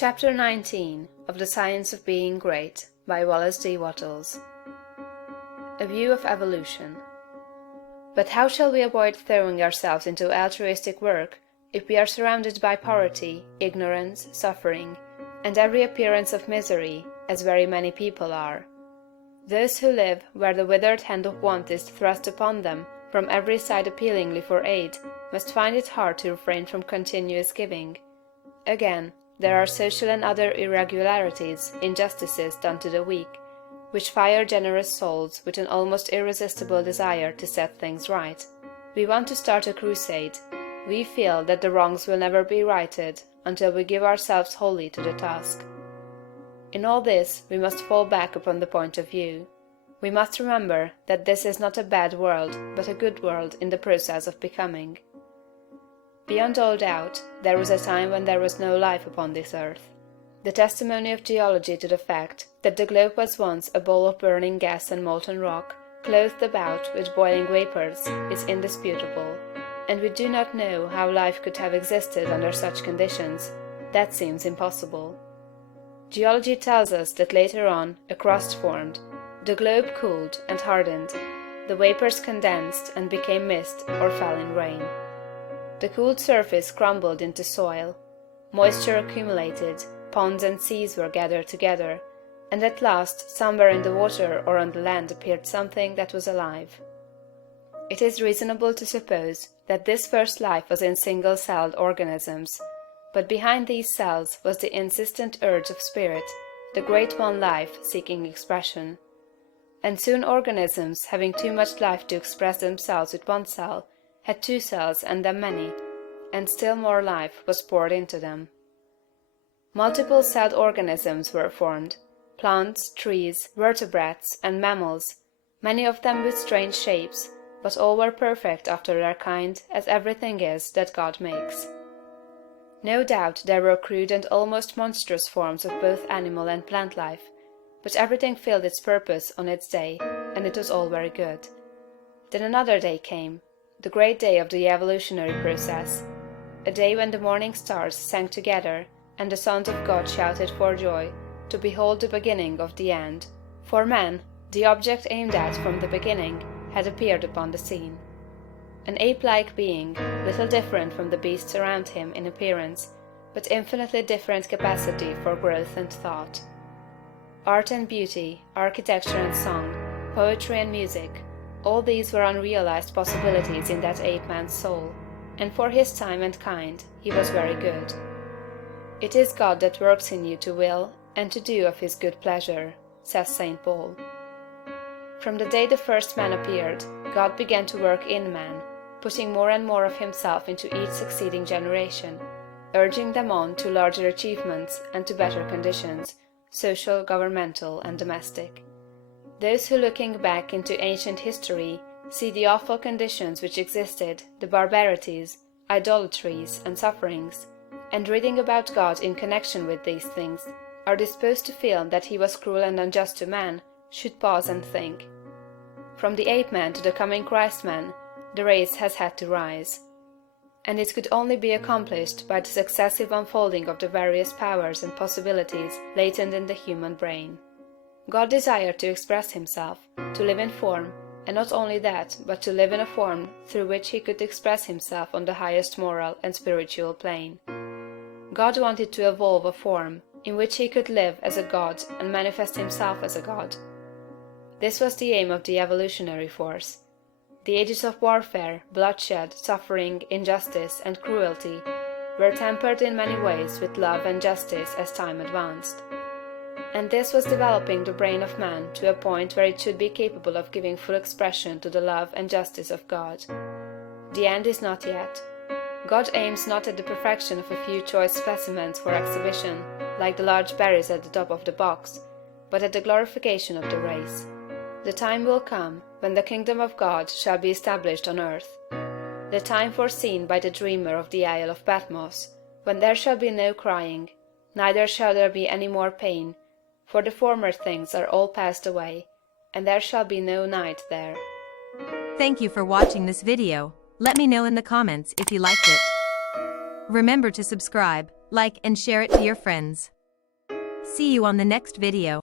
Chapter 19 of The Science of Being Great by Wallace D. Wattles. A View of Evolution. But how shall we avoid throwing ourselves into altruistic work if we are surrounded by poverty, ignorance, suffering, and every appearance of misery, as very many people are? Those who live where the withered hand of want is thrust upon them from every side appealingly for aid must find it hard to refrain from continuous giving. Again, there are social and other irregularities, injustices done to the weak, which fire generous souls with an almost irresistible desire to set things right. We want to start a crusade. We feel that the wrongs will never be righted until we give ourselves wholly to the task. In all this, we must fall back upon the point of view. We must remember that this is not a bad world, but a good world in the process of becoming. Beyond all doubt, there was a time when there was no life upon this earth. The testimony of geology to the fact that the globe was once a bowl of burning gas and molten rock, clothed about with boiling vapors, is indisputable, and we do not know how life could have existed under such conditions. That seems impossible. Geology tells us that later on a crust formed, the globe cooled and hardened, the vapors condensed and became mist or fell in rain. The cooled surface crumbled into soil, moisture accumulated, ponds and seas were gathered together, and at last somewhere in the water or on the land appeared something that was alive. It is reasonable to suppose that this first life was in single-celled organisms, but behind these cells was the insistent urge of spirit, the great one life seeking expression. And soon organisms, having too much life to express themselves with one cell, had two cells and then many, and still more life was poured into them. Multiple-celled organisms were formed, plants, trees, vertebrates, and mammals, many of them with strange shapes, but all were perfect after their kind, as everything is that God makes. No doubt there were crude and almost monstrous forms of both animal and plant life, but everything filled its purpose on its day, and it was all very good. Then another day came, the great day of the evolutionary process, a day when the morning stars sang together and the sons of God shouted for joy to behold the beginning of the end. For man, the object aimed at from the beginning, had appeared upon the scene. An ape-like being, little different from the beasts around him in appearance, but infinitely different capacity for growth and thought. Art and beauty, architecture and song, poetry and music, all these were unrealized possibilities in that ape-man's soul, and for his time and kind he was very good. It is God that works in you to will and to do of his good pleasure, says St. Paul. From the day the first man appeared, God began to work in man, putting more and more of himself into each succeeding generation, urging them on to larger achievements and to better conditions, social, governmental, and domestic. Those who, looking back into ancient history, see the awful conditions which existed, the barbarities, idolatries, and sufferings, and reading about God in connection with these things, are disposed to feel that he was cruel and unjust to man, should pause and think. From the ape-man to the coming Christ-man, the race has had to rise. And it could only be accomplished by the successive unfolding of the various powers and possibilities latent in the human brain. God desired to express himself, to live in form, and not only that, but to live in a form through which he could express himself on the highest moral and spiritual plane. God wanted to evolve a form in which he could live as a God and manifest himself as a God. This was the aim of the evolutionary force. The ages of warfare, bloodshed, suffering, injustice, and cruelty were tempered in many ways with love and justice as time advanced. And this was developing the brain of man to a point where it should be capable of giving full expression to the love and justice of God. The end is not yet. God aims not at the perfection of a few choice specimens for exhibition, like the large berries at the top of the box, but at the glorification of the race. The time will come when the kingdom of God shall be established on earth, the time foreseen by the dreamer of the Isle of Patmos, when there shall be no crying, neither shall there be any more pain, for the former things are all passed away, and there shall be no night there. Thank you for watching this video. Let me know in the comments if you liked it. Remember to subscribe. like and share it to your friends. See you on the next video.